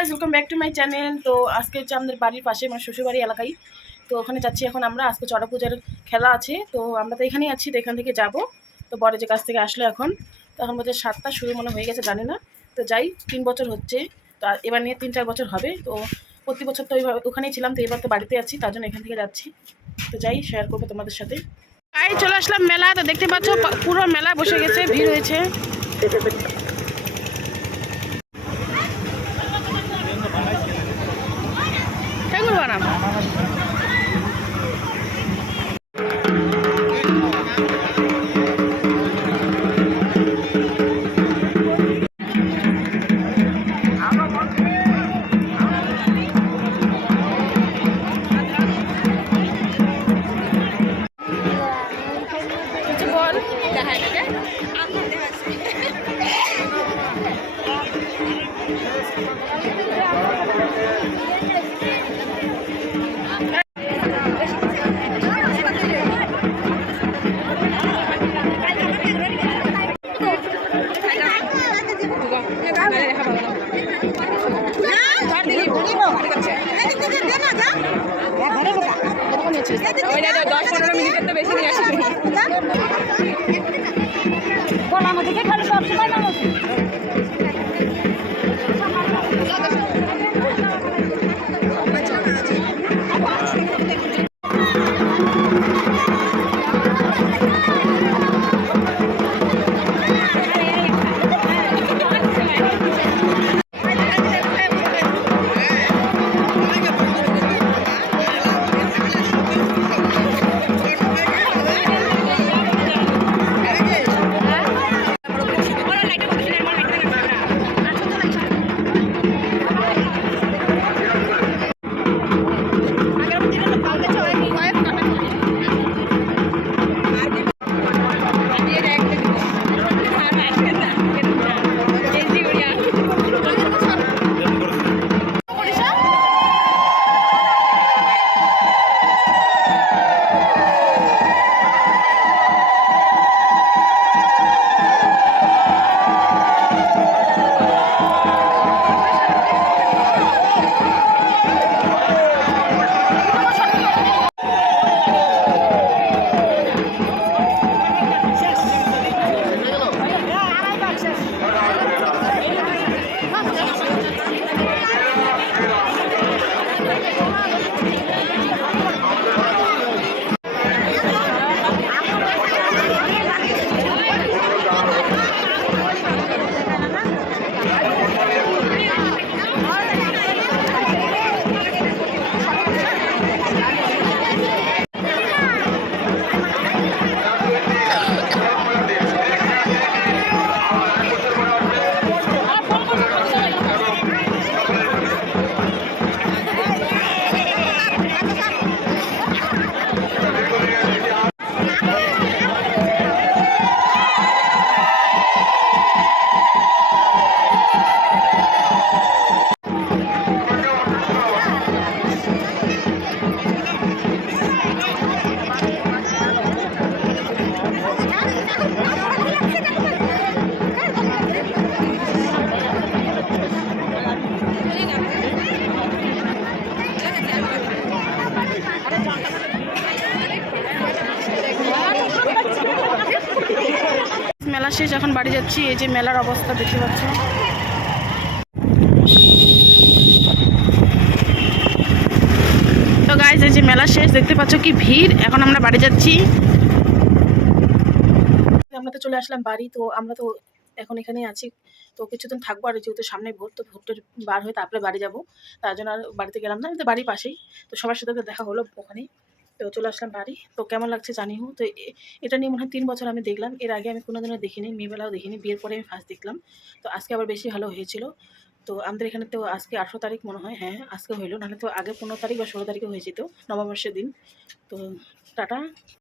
Guys, welcome back to my channel. তো আজকে হচ্ছে আমাদের বাড়ির পাশে, মানে শ্বশুরবাড়ি এলাকায়। তো ওখানে যাচ্ছি এখন আমরা। আজকে চড়া পূজার খেলা আছে, তো আমরা তো এখানেই আছি। তো এখান থেকে যাব। তো বড় যে কাছ থেকে আসলো এখন। তো এখন বলছে 7টা শুরু মনে হয়ে গেছে, জানি না। তো যাই, 3 বছর হচ্ছে। তো এবার নিয়ে 3-4 বছর হবে। তো প্রতি বছর তো ওখানেই ছিলাম, তো এবার তো বাড়িতে আছি, তার জন্য এখান থেকে যাচ্ছি। তো যাই, শেয়ার করবো তোমাদের সাথে। তাই চলে আসলাম মেলা। তো দেখতে পাচ্ছ পুরো মেলা বসে গেছে, ভিড় হয়েছে। বানাম কিছু বল। মেলা শেষ, এখন বাড়ি যাচ্ছি। এই যে মেলার অবস্থা দেখতে পাচ্ছ। তো গাইস, এই যে মেলা শেষ, দেখতে পাচ্ছ কি ভিড়। এখন আমরা বাড়ি যাচ্ছি। আমরা তো চলে আসলাম বাড়ি। তো আমরা তো এখন এখানেই আছি। তো কিছুদিন থাকবো, আর যেহেতু সামনে ভোট, তো ভোটের বার হয়ে তারপরে বাড়ি যাবো। তার জন্য আর বাড়িতে গেলাম না, আমাদের বাড়ির পাশেই। তো সবার সাথে তো দেখা হলো ওখানেই। তো চলে আসলাম বাড়ি। তো কেমন লাগছে জানিও। তো এটা নিয়ে মনে হয় 3 বছর আমি দেখলাম। এর আগে আমি কোনোদিনও দেখিনি, মেয়েবেলাও দেখিনি, বিয়ের পরে আমি ফার্স্ট দেখলাম। তো আজকে আবার বেশি ভালো হয়েছিল। তো আমাদের এখানে তো আজকে 18 তারিখ মনে হয়, হ্যাঁ আজকে হইলো, নাহলে তো আগে 15 তারিখ বা 16 তারিখে হয়ে যেত, নববর্ষের দিন। তো টাটা।